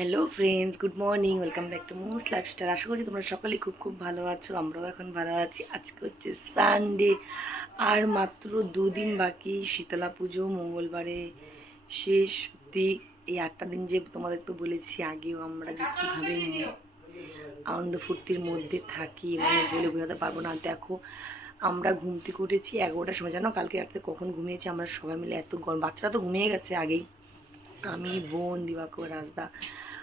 Hello friends good morning welcome back to most lifestyle আশা করছি তোমরা সকলেই খুব খুব ভালো আছো, আমরাও এখন ভালো আছি। আজকে হচ্ছে সানডে আর মাত্র দুদিন বাকি, শীতলা পুজো, মঙ্গলবারে শেষ সত্যি এই আটটা দিন যে তোমাদের তো বলেছি আগেও আমরা যে কীভাবে আনন্দ ফুর্তির মধ্যে থাকি মানে বলে বোঝাতে পারব না। দেখো, আমরা ঘুম থেকে উঠেছি এগারোটার সময়। জানো, কালকে রাত্রে কখন ঘুমিয়েছি আমরা সবাই মিলে এত গরম। বাচ্চারা তো ঘুমিয়ে গেছে আগেই। আমি, বোন, দিবাকর, রাজদা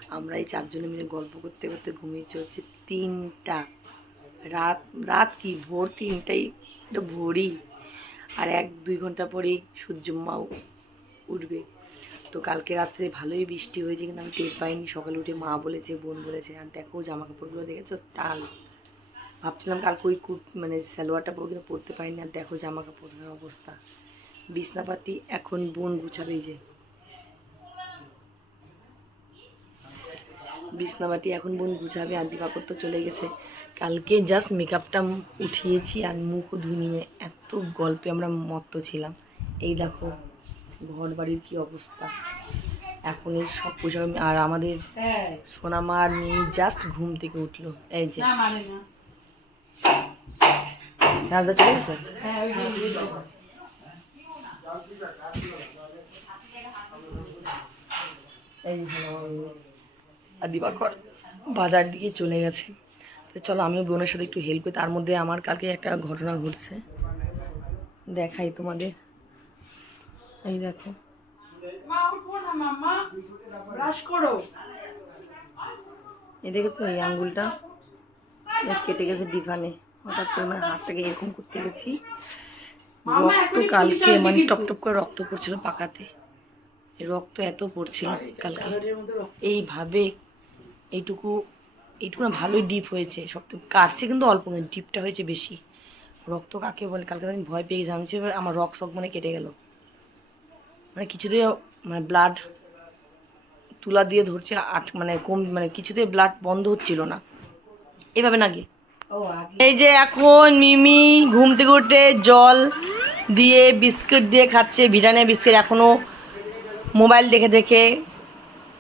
আমরা এই চারজনে মিলে গল্প করতে করতে ঘুমিয়েছি হচ্ছে তিনটা। রাত রাত কি? ভোর তিনটাই এটা ভোরই। আর এক, দুই ঘণ্টা সূর্য মাও উঠবে। তো কালকে রাত্রে ভালোই বৃষ্টি হয়েছে, কিন্তু আমি টের পাইনি। সকালে উঠে মা বলেছে, বোন বলেছে, আর দেখো জামা কাপড়গুলো দেখেছ? টাল। ভাবছিলাম কালকে ওই কুট মানে সালোয়ারটা পরে কিন্তু পরতে পারিনি। আর দেখো জামা কাপড়ের অবস্থা। বিছনাপাতি এখন বোন গুছাবে যে। বিছনাবাটি এখন বোন গুছাবে আর দিবাকর তো চলে গেছে। কালকে জাস্ট মেকআপটা উঠিয়েছি আর মুখও ধুইনি মানে এত গল্পে আমরা মত্ত ছিলাম। এই দেখো ঘর বাড়ির কি অবস্থা। এখন এই সব পোশাক আর আমাদের সোনামা আর মিমি জাস্ট ঘুম থেকে উঠল। এই যে। রাজা চলে গেছে? এই যে সোনামা, মিমি। আর দিবাকর বাজার দিকে চলে গেছে। তো চলো আমিও বোনের সাথে একটু হেল্প করি। তার মধ্যে আমার কালকে একটা ঘটনা ঘটছে। দেখাই তোমাদের। এই দেখো। এই দেখেছ এই আঙ্গুলটা। কেটে গেছে ডিফানে হঠাৎ করে মানে হাতটাকে এরকম করতে গেছি। রক্ত কালকে মানে টপ টপ করে রক্ত পড়ছিল পাকাতে। রক্ত এত পড়ছিল কালকে। এইভাবে এইটুকু এইটুকু না ভালোই ডিপ হয়েছে। সব তো কাটছে কিন্তু অল্প কিন্তু ডিপটা হয়েছে বেশি। রক্ত কাকে বলে? কালকে তো আমি ভয় পেয়ে গেছি আমি আমার রক সক মানে কেটে গেল। মানে কিছুতে মানে ব্লাড তুলা দিয়ে ধরছে আট মানে কম মানে কিছুতে ব্লাড বন্ধ হচ্ছিল না। এভাবে নাকি ও এই যে এখন মিমি ঘুম থেকে উঠে জল দিয়ে বিস্কুট দিয়ে খাচ্ছে ভিটানে বিস্কুট এখনও মোবাইল দেখে দেখে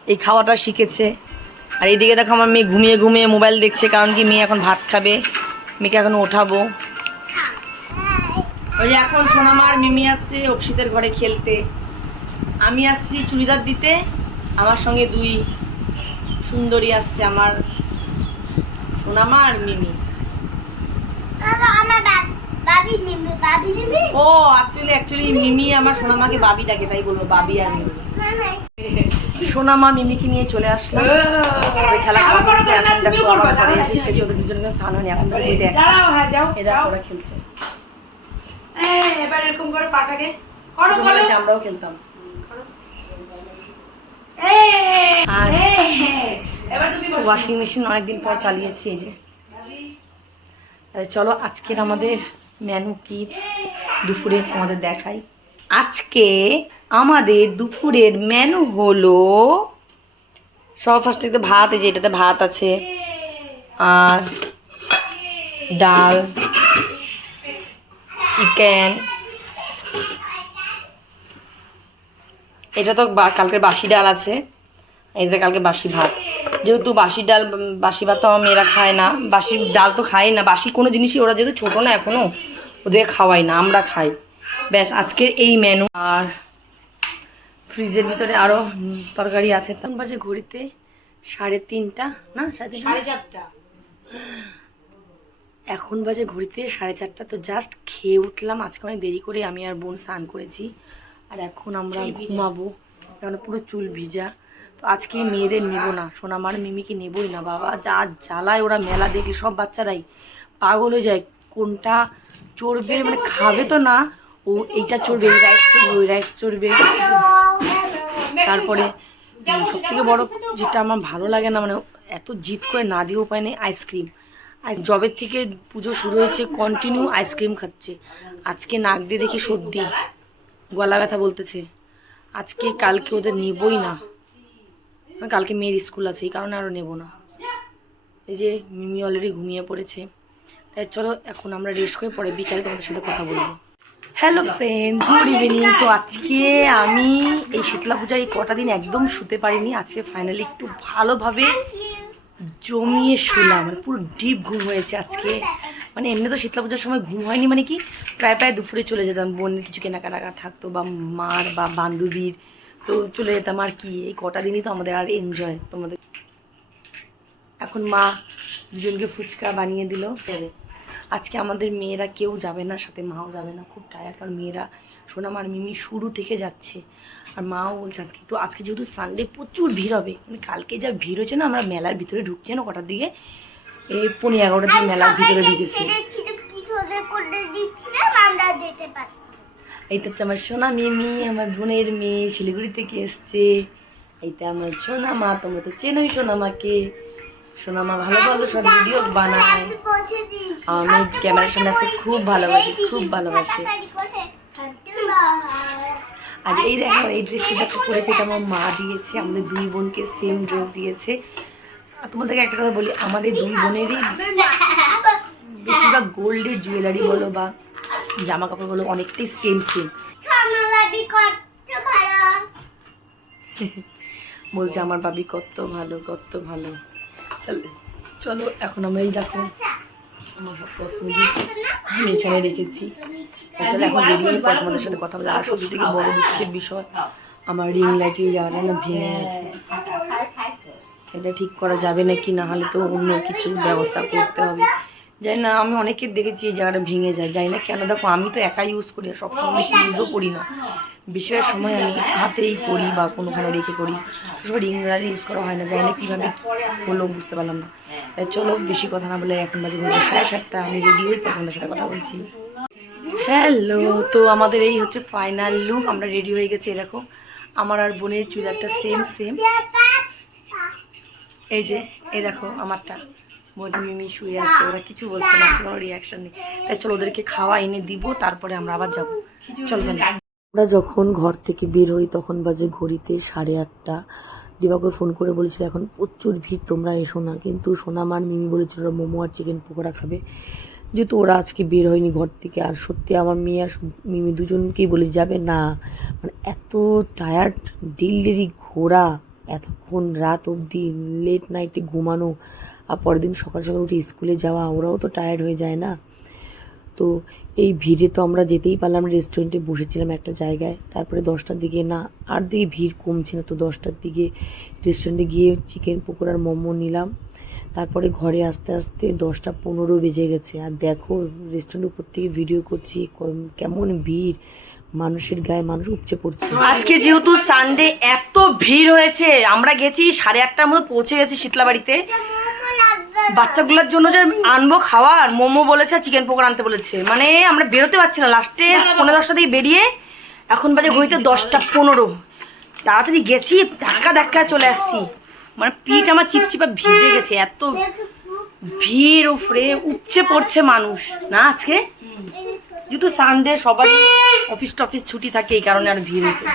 এই খাওয়াটা শিখেছে। আর এইদিকে দেখো আমার মেয়ে ঘুমিয়ে ঘুমিয়ে মোবাইল দেখছে কারণ কি মেয়ে এখন ভাত খাবে। মেয়েকে এখন ওঠাবো। ওই যে এখন সোনামার মিমি আসছে অক্ষিতের ঘরে খেলতে। আমি আসছি চুড়িদার দিতে আমার সঙ্গে দুই সুন্দরী আসছে আমার সোনামা আর মিমি। ও অ্যাকচুয়ালি অ্যাকচুয়ালি মিমি আমার সোনামাকে বাবি ডাকে তাই বলব বাবি আর মিমি। সোনামা মিমিকে নিয়ে চলে আসলাম। খেলা খেলছে ওদের দুজনকে হয়নি এখন। ওরা এবার এরকম করে পাটাকে আমরাও খেলতাম। আর। ওয়াশিং মেশিন অনেকদিন পর চালিয়েছি এই যে। চলো আজকের আমাদের মেনু কি? দুপুরে তোমাদের দেখাই। আজকে আমাদের দুপুরের মেনু হলো সব ফার্স্টে ভাত, এই যে এটাতে ভাত আছে। আর ডাল চিকেন এটা তো কালকের বাসি ডাল আছে। এটা কালকে বাসি ভাত। যেহেতু বাসি ডাল, বাসি ভাত তো আমার মেয়েরা খায় না, বাসি ডাল তো খায় না। বাসি কোনো জিনিসই ওরা যেহেতু ছোটো না এখনও ওদের খাওয়াই না, আমরা খাই। ব্যাস, আজকের এই মেনু আর ফ্রিজের ভিতরে আরও তরকারি আছে। তখন বাজে ঘড়িতে সাড়ে তিনটা না? সাড়ে সাড়ে চারটা। এখন বাজে ঘড়িতে সাড়ে চারটা তো জাস্ট খেয়ে উঠলাম। আজকে অনেক দেরি করে আমি আর বোন স্নান করেছি। আর এখন আমরা ঘুমাবো। কারণ পুরো চুল ভিজা। তো আজকে মেয়েদের নেব না। সোনামার মিমিকে নেবই না বাবা। যা জ্বালায় ওরা মেলা দেখলে সব বাচ্চারাই। পাগল হয়ে যায়। কোনটা চড়বে? মানে খাবে তো না। ও এইটা চড়বে রাইস চড়বে ওই রাইস চড়বে। তারপরে সব থেকে বড় যেটা আমার ভালো লাগে না মানে এত জিদ করে না দিয়ে উপায় নেই আইসক্রিম। জবের থেকে পুজো শুরু হয়েছে কন্টিনিউ আইসক্রিম খাচ্ছে। আজকে নাক দিয়ে দেখি সর্দি গলা ব্যথা বলতেছে। আজকে কালকে ওদের নেবই না। কালকে মেয়ের স্কুল আছে এই কারণে আরও নেব না। এই যে মিমি অলরেডি ঘুমিয়ে পড়েছে। তাই চলো এখন আমরা রেস্ট করে পরে বিকালে তোমাদের সাথে কথা বলব। হ্যালো ফ্রেন্ড গুড ইভিনিং তো আজকে আমি এই শীতলা পূজার এই কটা দিন একদম শুতে পারিনি। আজকে ফাইনালি একটু ভালোভাবে জমিয়ে শুলাম। মানে পুরো ডিপ ঘুম হয়েছে আজকে। মানে এমনি তো শীতলা পূজার সময় ঘুম হয়নি মানে কি প্রায় প্রায় দুপুরে চলে যেতাম। বোনের কিছু কেনাকাটা থাকতো বা মার বা বান্ধবীর। তো চলে যেতাম আর কি। এই কটা দিনই তো আমাদের আর এনজয় তোমাদের। এখন মা দুজনকে ফুচকা বানিয়ে দিল। আজকে আমাদের মেয়েরা কেউ যাবে না সাথে মাও যাবে না খুব টায়ার্ড কারণ মেয়েরা সোনাম আর মিমি শুরু থেকে যাচ্ছে। আর মাও বলছে আজকে একটু আজকে যেহেতু সানডে প্রচুর ভিড় হবে মানে কালকে যা ভিড় হয়েছে না আমরা মেলার ভিতরে ঢুকছি না কটার দিকে এই পনেরো এগারোটার দিকে মেলার ভিতরে ঢুকেছি। এইটা হচ্ছে আমার সোনা মিমি আমার বোনের মেয়ে শিলিগুড়ি থেকে এসছে। এইটা আমার সোনা মা তোমরা তো চেনোই সোনা মাকে সোনা মা ভালো ভালো সব ভিডিও বানায় আমি ক্যামেরার সামনে আসতে খুব ভালোবাসি খুব ভালোবাসে। আর এই দেখো এই ড্রেসটা যাকে পরেছে এটা আমার মা দিয়েছে আমাদের দুই বোনকে সেম ড্রেস দিয়েছে। আর তোমাদেরকে একটা কথা বলি আমাদের দুই বোনেরই বেশিরভাগ গোল্ডের জুয়েলারি বলো বা জামা কাপড় বলো অনেকটাই সেম সেম বলছে আমার বাবি কত ভালো কত ভালো। চলো। চলো, এখন আমরা এই দেখো, আমার সব পছন্দ আমি এখানে রেখেছি। এখন তোমাদের সাথে কথা বলে আর সব থেকে বড় দুঃখের বিষয়, আমার রিং লাইটের জায়গাটা না ভেঙে এটা ঠিক করা যাবে না কি, না হলে তো অন্য কিছু ব্যবস্থা করতে হবে। যাই না, আমি অনেকের দেখেছি এই জায়গাটা ভেঙে যায়। জানি না কেন, দেখো, আমি তো একা ইউজ করি সবসময় বেশি ইউজও করি না। বেশিরভাগ সময় আমি হাতেই করি বা কোনোখানে রেখে করি। সব রিং লাইট ইউজ করা হয় না, জানি না কীভাবে হলো বুঝতে পারলাম না। তাই চলো বেশি কথা না বলে এখন বাজে ঘণ্টা সাড়ে সাতটা, আমি রেডি হয়ে তোমাদের সাথে কথা বলছি। হ্যালো তো আমাদের এই হচ্ছে ফাইনাল লুক আমরা রেডি হয়ে গেছি এরকম আমার আর বোনের চুড়িদারটা সেম সেম এই যে, এই দেখো আমারটা। বোন মিমি শুয়ে আছে, ওরা কিছু বলছে না, কোনো রিয়াকশন নেই। তাই চলো ওদেরকে খাওয়া এনে দিব, তারপরে আমরা আবার যাব। চলো আমরা যখন ঘর থেকে বের হই, তখন বাজে ঘড়িতে সাড়ে আটটা। দিবাকর ফোন করে বলেছিল, এখন প্রচুর ভিড়, তোমরা এসো না। কিন্তু সোনামান মিমি বলেছিল ওরা মোমো আর চিকেন পকোড়া খাবে। যেহেতু ওরা আজকে বের হয়নি ঘর থেকে, আর সত্যি আমার মেয়ে আর মিমি দুজনকেই বলে, যাবে না। মানে এত টায়ার্ড ডেলি ঘোরা, এতক্ষণ রাত অবধি লেট নাইটে ঘুমানো, আর পরের দিন সকাল সকাল উঠে স্কুলে যাওয়া, ওরাও তো টায়ার্ড হয়ে যায় না। তো এই ভিড়ে তো আমরা যেতেই পারলাম রেস্টুরেন্টে বসেছিলাম একটা জায়গায়। তারপরে দশটার দিকে, না আর দিকে ভিড় কমছে না তো দশটার দিকে। রেস্টুরেন্টে গিয়ে চিকেন পকোড়ার মোমো নিলাম। তারপরে ঘরে আসতে আসতে দশটা পনেরো বেজে গেছে। আর দেখো রেস্টুরেন্টের উপর থেকে ভিডিও করছি, কম- কেমন ভিড়। মানুষের গায়ে মানুষ উপচে পড়ছে। আজকে যেহেতু সানডে এত ভিড় হয়েছে, আমরা গেছি সাড়ে আটটার মতো পৌঁছে গেছি শীতলাবাড়িতে। মোমো লাগবে বাচ্চাগুলোর জন্য যে আনব খাওয়ার মোমো বলেছে চিকেন পকোড়া আনতে বলেছে। মানে আমরা বেরোতে পারছি না। লাস্টে পনেরো দশটা থেকে বেরিয়ে এখন বাজে ঘড়িতে দশটা পনেরো। তাড়াতাড়ি গেছি ধাক্কা ধাক্কা চলে আসছি। মানে পিঠ আমার চিপচিপা ভিজে গেছে এত ভিড় উফরে উপচে পড়ছে মানুষ। না আজকে? যেহেতু সানডে সবাই অফিস টফিস ছুটি থাকে এই কারণে আর ভিড় হয়েছে।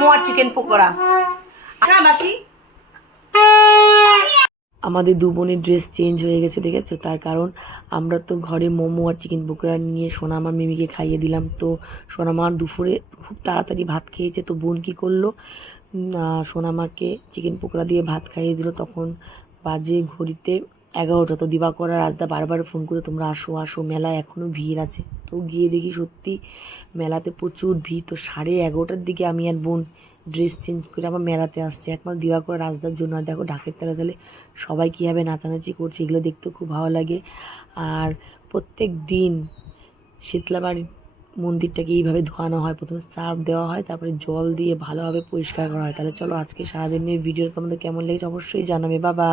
মোমো চিকেন পকোড়া। হ্যাঁ বাসি। আমাদের দু বোনের ড্রেস চেঞ্জ হয়ে গেছে, দেখেছ? তার কারণ আমরা তো ঘরে মোমো আর চিকেন পকোড়া নিয়ে সোনামার মিমিকে খাইয়ে দিলাম। তো সোনামার দুপুরে খুব তাড়াতাড়ি ভাত খেয়েছে, তো বোন কী করল? সোনামাকে চিকেন পকোড়া দিয়ে ভাত খাইয়ে দিল। তখন বাজে ঘড়িতে এগারোটা তো দিবাকর আর রাজদা বারবার ফোন করে তোমরা আসো আসো, মেলায় এখনও ভিড় আছে। তো গিয়ে দেখি সত্যি মেলাতে প্রচুর ভিড়। তো সাড়ে এগারোটার দিকে আমি আর বোন ড্রেস চেঞ্জ করে আবার মেলাতে আসছে। একমাত্র দিবাকর রাজদার জন্য। আর দেখো ঢাকের তালে তালে সবাই কীভাবে নাচানাচি করছে, এগুলো দেখতেও খুব ভালো লাগে। আর প্রত্যেক দিন শীতলাবাড়ির মন্দিরটাকে এইভাবে ধোয়ানো হয়। প্রথমে সার্ফ দেওয়া হয়, তারপরে জল দিয়ে ভালোভাবে পরিষ্কার করা হয়। তাহলে চলো আজকে সারাদিনের ভিডিও তোমাদের কেমন লেগেছে অবশ্যই জানাবে। বাবা